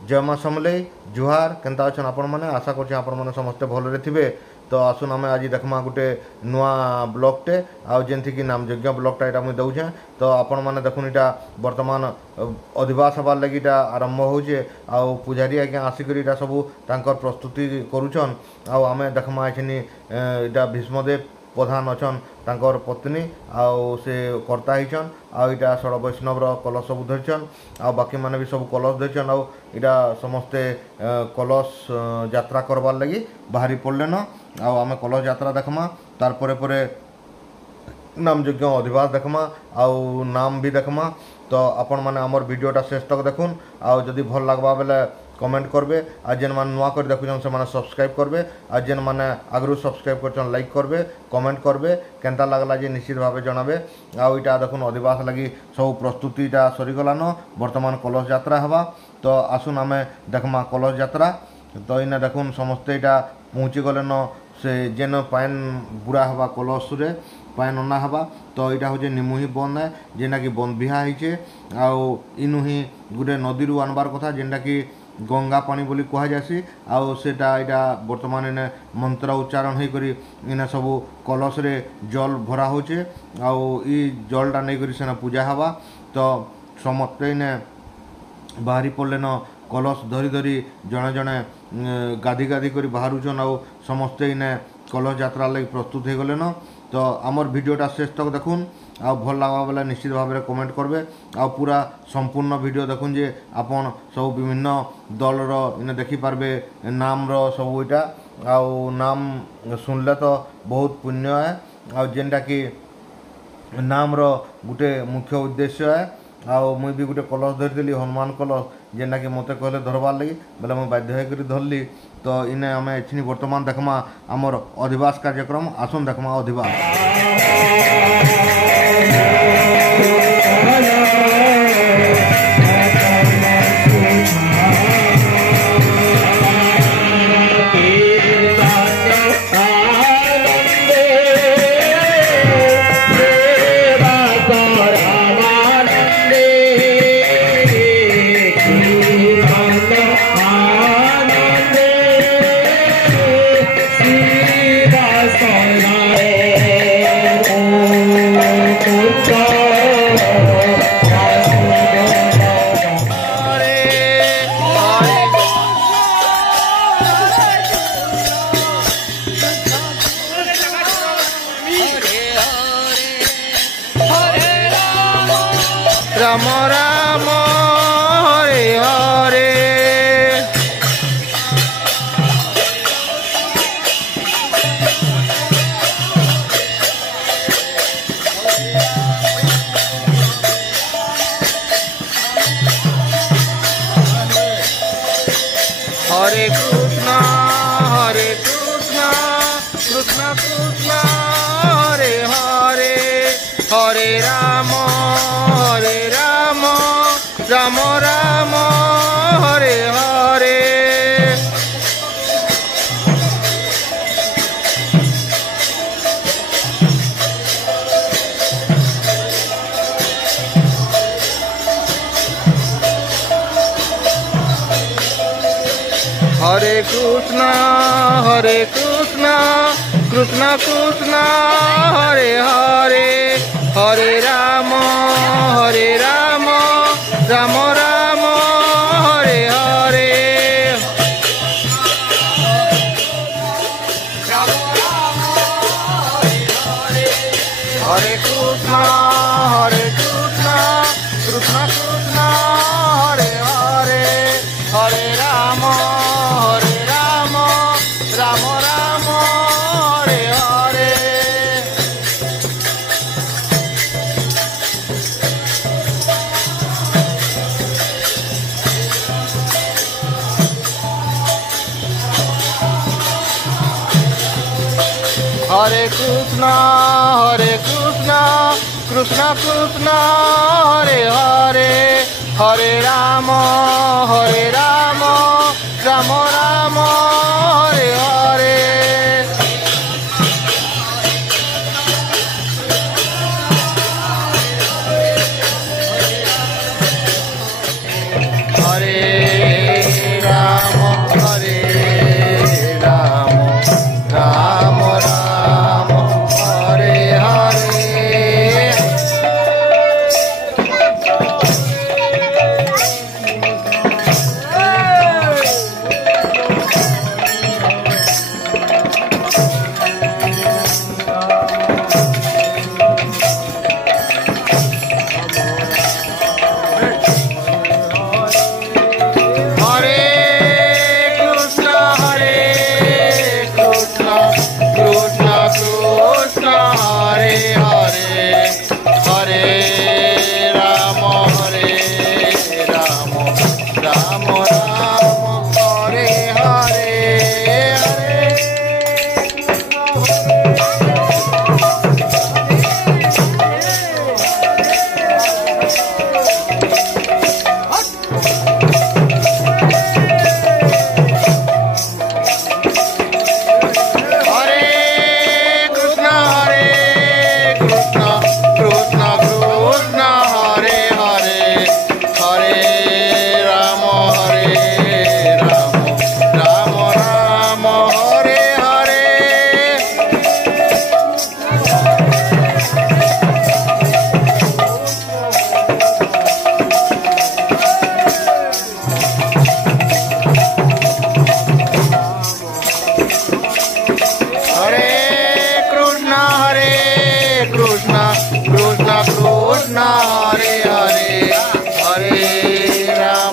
जय माँ समलेई जुहार केन्ता अछन आपण मैंने आशा कर आपण मैंने समस्ते भलरे थे। तो आसुन आम आज देखमा गोटे नुआ ब्लॉगटे आउ जेनथी कि नामयज्ञ ब्लॉगटा यहाँ मुझे दौचे। तो आपण मैंने देखुन इटा बर्तमान अधिवास हबार लगी इटा आरंभ होचे आउ पुजारी आज्ञा आसिक इटा सबू तांकर प्रस्तुति करुछन। आउ आम देखमा इटा भीष्मदेव प्रधान अछन तांकर पत्नी आउ से कर्ता होचन आउ इटा षड़ वैष्णवर कलश सब धरछन आउ बाकी माने भी सब कलश धरछन आउ इटा समस्ते कलश यात्रा करबार लगी बाहरी पड़लेन आउ आम कलश यात्रा देखमा तार परे परे नामयज्ञ अधिवास देखमा आउ नाम भी देखमा। तो आपण माने आमर वीडियोटा शेष तक देखुन आउ जदि भल लागबा बेले कमेंट करबे आ जेन मान नुआ कर देखुछन से माने सब्सक्राइब करबे आ जेन माने आगरू सब्सक्राइब करछन लाइक करबे कमेंट करबे केनता लागला जे निश्चित भावे जणाबे। आउ इटा देखुन अधिवास लगी सब प्रस्तुतिटा सरी गलान वर्तमान कलश यात्रा हवा। तो आसुन आमे देखमा कलश यात्रा। तो इने देखुन समस्ते इटा पहुँची गलेन से जेन पान बुड़ा हवा कलश रे पान अना हवा। तो यहाँ हूँ निमुही बंद है जेनटा कि बंद बिहा होचे आउ इनु ही गोटे नदी रू आनबार कथा जेनटा कि गंगा पानी बोली कह जासी आउ सेटा यहाँ बर्तमान इने मंत्र उच्चारण हो करी इने सबू कलश रे जल भरा होचे आउ ई जलटा नहीं करी सेना पूजा हवा। तो समस्ते इने बाहरी पड़लेन कलश धरी धरी जड़े जड़े गाधी गाधी कर बाहरुचन आउ समस्ते इने कलश यात्रा लगी प्रस्तुत हो गलेन। तो आमर वीडियोटा शेष तक देखुन आ भल लगा बेले निश्चित भाव में कमेंट करबे आ पूरा संपूर्ण वीडियो देखुन जे आपन सब विभिन्न दलर इने देखि पारबे नाम रो सब इटा आउ नाम सुनले तो बहुत पुण्य है आ जेनटा कि नाम रो गुटे मुख्य उद्देश्य है। आउ मुई भी गोटे कलश धरदेली हनुमान कलश जेनटा कि मते कहले धरबार लगी बेले मुझे बाध्य होकर धरली। तो इने आम एछिनी वर्तमान देखमा आमर अधिवास कार्यक्रम आसुन देखमा अधिवास। Ram Ram Hare Hare Hare Krishna Krishna Krishna Hare Hare Hare Ram Ram Ram Hare Hare Hare Krishna Krishna Krishna Hare Hare Hare Ram Ram Ram Hare Hare Hare Krishna Krishna Krishna Hare Hare Hare Ram Ram Ram Hare Hare Hare Krishna Krishna Krishna Hare Hare Hare Ram Ram Ram Hare Hare Hare Ram Ram Hare Hare Hare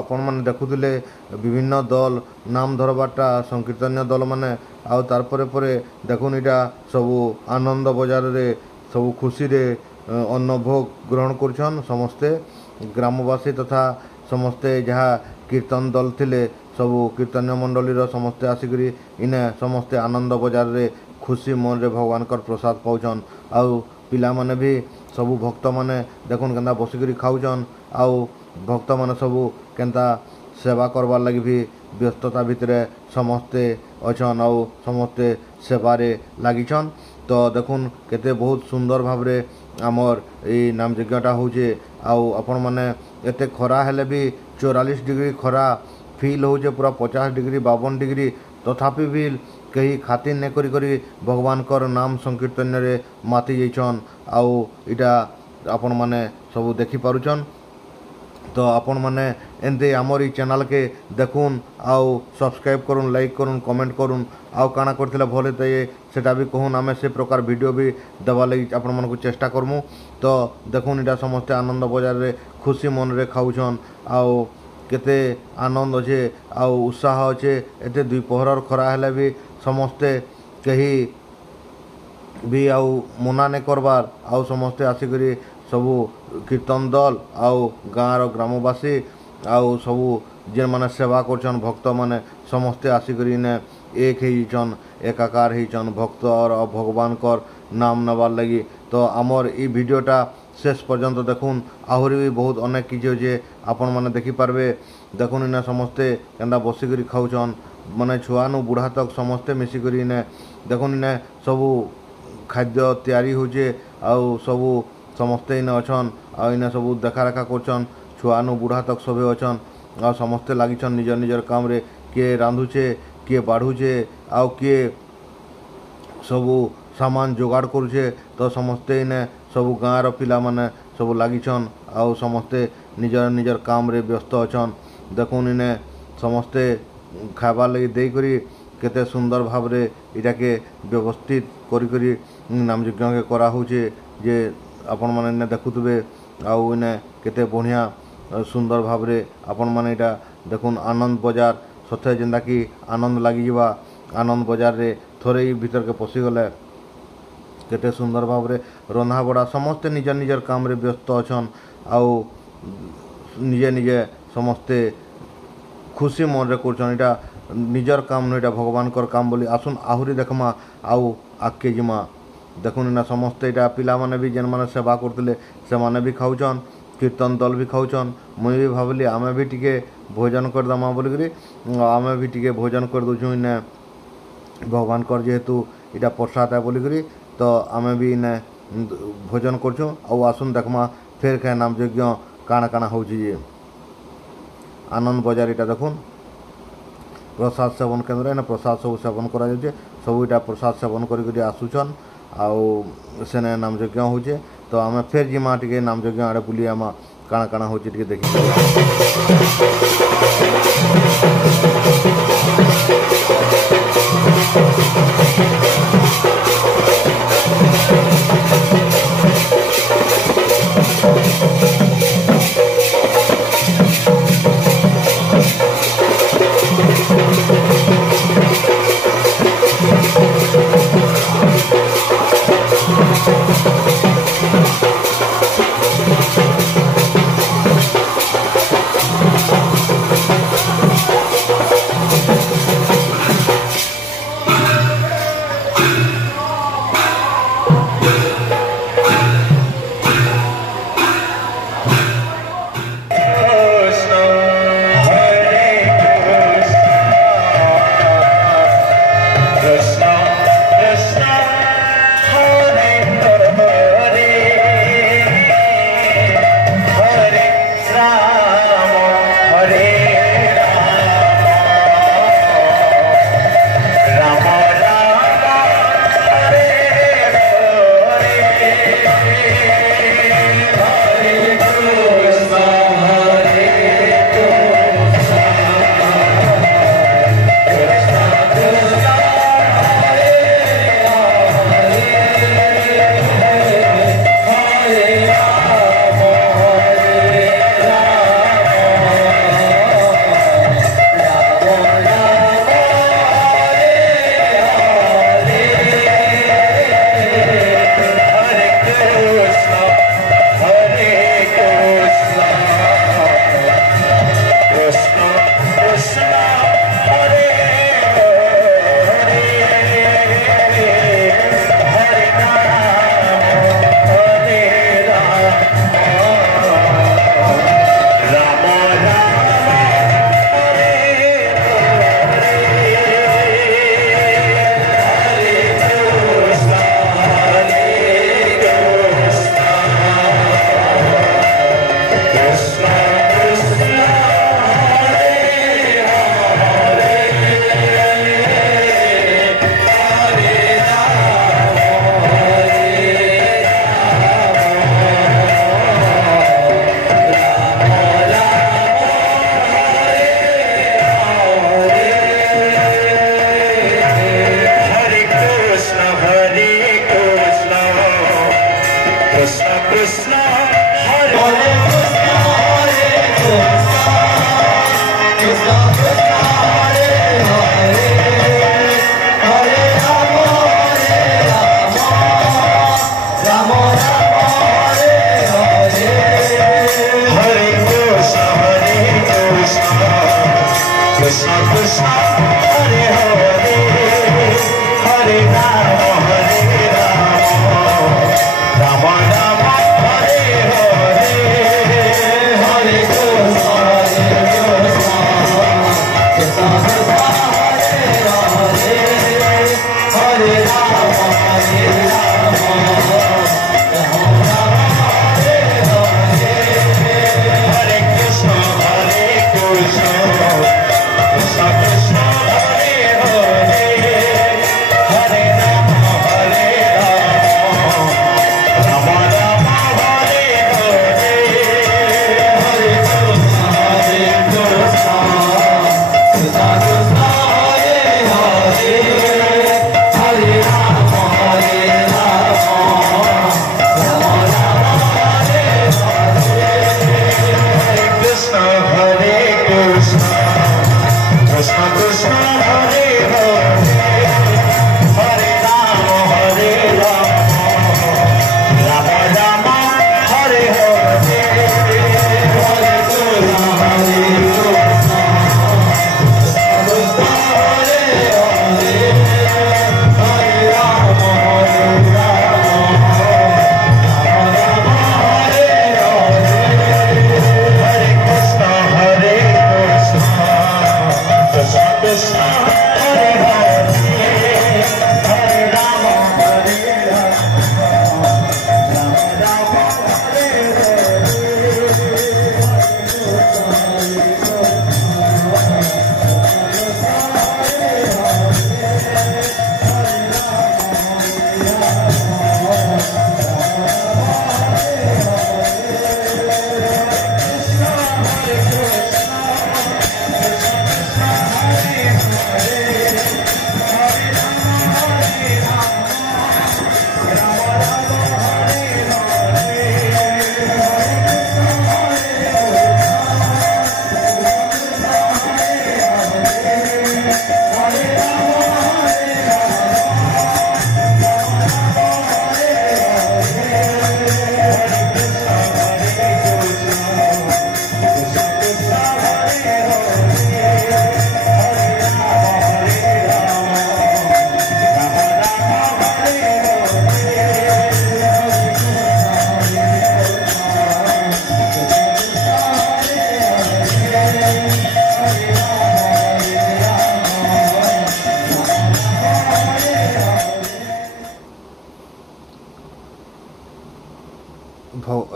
ଆପଣମାନେ ଦେଖୁଥିଲେ ବିଭିନ୍ନ ଦଲ ନାମ ଧରବାରଟା ସଂକୀର୍ତ୍ତନ୍ୟ ଦଳମାନେ ଆଉ ତାର ପରେ ଦେଖୁନ୍ ଏଇଟା ସବୁ ଆନନ୍ଦ ବଜାରରେ ସବୁ ଖୁସିରେ ଅନ୍ନଭୋଗ ଗ୍ରହଣ କରୁଛନ୍ ସମସ୍ତେ ଗ୍ରାମବାସୀ ତଥା ସମସ୍ତେ ଯାହା କୀର୍ତ୍ତନ ଦଲ ଥିଲେ ସବୁ କୀର୍ତ୍ତନ୍ୟ ମଣ୍ଡଳୀର ସମସ୍ତେ ଆସିକରି ଇନେ ସମସ୍ତେ ଆନନ୍ଦ ବଜାରରେ ଖୁସି ମନରେ ଭଗବାନଙ୍କର ପ୍ରସାଦ ପାଉଛନ୍ ଆଉ ପିଲାମାନେ ବି ସବୁ ଭକ୍ତମାନେ ଦେଖୁନ୍ କେନ୍ତା ବସିକରି ଖାଉଛନ୍ ଆଉ ଭକ୍ତମାନେ ସବୁ କେନ୍ତା ସେବା କରବାର୍ ଲାଗି ବି ବ୍ୟସ୍ତତା ଭିତରେ ସମସ୍ତେ ଅଛନ୍ ଆଉ ସମସ୍ତେ ସେବାରେ ଲାଗିଛନ୍ ତ ଦେଖୁନ୍ କେତେ ବହୁତ ସୁନ୍ଦର ଭାବରେ ଆମର୍ ଏଇ ନାମ ଯଜ୍ଞଟା ହଉଛେ ଆଉ ଆପଣମାନେ ଏତେ ଖରା ହେଲେ ବି 44 डिग्री ଖରା ଫିଲ୍ ହଉଛେ ପୁରା 50 डिग्री 52 डिग्री तथापि भी कहीं खातिर नहीं करी भगवानकर नाम संकीर्तन माति जाइछन आउ इटा आपण माने सब देखि पारुछन। तो आपण माने एंते आमर चैनल के देखुन आउ सब्सक्राइब करुन लाइक करुन कमेंट करुन आउ काना करथिले भले तो ये सेटा भी कहून आमे से प्रकार वीडियो भी देवा लगी आपण मन को चेष्टा करमु। तो देखुन इटा समस्त आनंद बजार रे खुशी मन रे खाउछन आउ केते आनंद अच्छे आउ उत्साह अच्छे एते दुपहर खरा हेले भी समस्ते कहीं भी आउ मना नहीं करबार आउ समस्ते आसिकरी सबू कीर्तन दल आउ गाँव ग्रामवासी आउ सबू जेन माने सेवा करछन भक्त माने समस्ते आसिकरी ने एक होइछन एकाकार होइछन भक्त और भगवान कर नाम नबार लगी। तो आमर ई वीडियोटा शेष पर्यंत देखुन आहरी भी बहुत अनेक किछि होचे आपण माने देखि पारबे। देखुन इने समस्ते केंदा बसिकरी खाउछन माने छुआनु बुढ़ा तक समस्ते मिसिकरी ने देखुन इने सबू खाद्य तैयारी होचे आउ सबू समस्ते इने अछन आ इने सबू देखा रेखा करछन छुआनु बुढ़ा तक सभे अछन आ समस्ते लागिछन निजर निजर काम रे किए रांधुचे किए बाढ़ुचे आउ किए सबू सामान जोगाड़ करुचे। तो समस्ते इने सबू गाँव पिला माने सबू लागिछन आउ समस्ते निजर निजर काम रे व्यस्त अछन। देखुन इने समस्ते खाबार लगी देकरी केते सुंदर भाव रे इटाके व्यवस्थित करी नाम यज्ञ के करा होचे जे आपण माने ने देखुतबे आउ इने केते बढ़िया सुंदर भाव रे आपण माने इटा देखुन आनंद बाजार सथे जेंदा कि आनंद लागी जिवा आनंद बाजार रे थोड़े ही भीतर के पसी गले केते सुंदर भाव रे रंधा बड़ा समस्ते निजर निजर काम रे व्यस्त अछन आउ निजे निजे समस्ते खुशी मन रे करछन इटा निजर काम न इटा भगवान कर काम बोली आसुन आहुरी देखमा आउ आके जिमा। देखुन ना समस्ते इटा पिला माने भी जेन माने सेवा करथिले से माने भी खाउछन कीर्तन दल भी खाउछन मुई भी भाबली आमे भी टिके भोजन कर दमा बोली करी आमे भी टिके भोजन कर दोछु इने भगवान कर जेहेतु इटा प्रसाद है बोली करी तो आमे भी इने भोजन करछु आउ आसुन देखमा फेर के नाम यज्ञ काना काना होउची जे आनंद बाजार इटा देखुन प्रसाद सेवन केन्द्र ने प्रसाद सब सेवन करा जाउछे सब इटा प्रसाद सेवन करी आसुछन आउ सेने नाम यज्ञ होउछे। तो आमे फेर जिमा टिके नाम यज्ञ आड़े बुली आमा काना काना होउछे टिके देखि।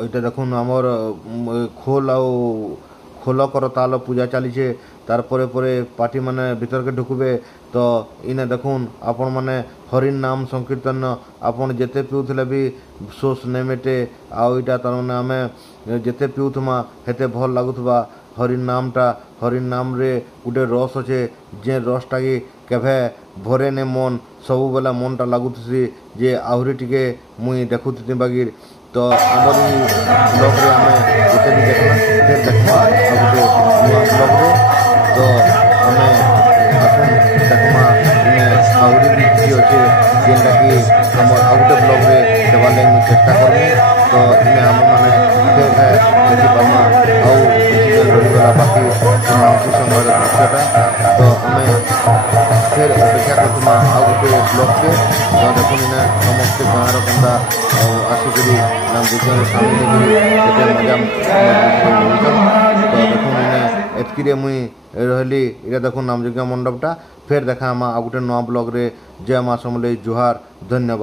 এটা দেখুন আমার খোল কর তাল পূজা চালিছে তারপরে পরে পার্টি মানে ভিতরকে ঢুকবে তো ইনে দেখুন আপন মানে হরির নাম সংকীর্তন আপন যেতে পিউলে বি শোষ নেমেটে আউ ইটা তার মানে আমি যেতে পিউথমা হেতে ভাল লাগুথবা হরির নামরে গোটে রস অছে যে রসটা কি কেভে ভরে নে মন ସବୁବେଲେ ମନଟା ଲାଗୁଥିସି ଯେ ଆହୁରି ଟିକେ ମୁଇଁ ଦେଖୁଥିତି ବାଗିର ତ ଆମର ଇ ବ୍ଲଗ୍ରେ ଆମେ ଯେତେ ବି ଦେଖିଲା ଫେର୍ ଦେଖ୍ମା ଆଉ ଗୋଟେ ନୂଆ ବ୍ଲଗ୍ରେ ତ ଆମେ ଆସୁନ୍ ଦେଖ୍ମା ଇନେ ଆହୁରି ବି କିଛି ଅଛେ ଯେନ୍ଟାକି ଆମର ଆଉ ଗୋଟେ ବ୍ଲଗ୍ରେ ଦେବାର୍ ଲାଗି ମୁଇଁ ଚେଷ୍ଟା କର୍ମି ତ ଇନେ ଆମମାନେ ଫେର୍ ଦେଖିପାର୍ମା ଆଉ କିଛି ରହିଗଲା ବାକି ମାଉସୀ ସମୟର ଦୃଶ୍ୟଟା ତ ଆମେ फिर अपेक्षा करतुमा आ गोटे ब्लॉकटे तो देखुन इना समस्त गाँवर केन्ता आसिकरी नाम यज्ञ सामिल होते मजा तो देखुन इना एतकी मुई रही इटा देखुन नाम यज्ञ मंडपटा फिर देखा आ गोटे नवा ब्लॉग रे जय माँ समलेई जुहार धन्यवाद।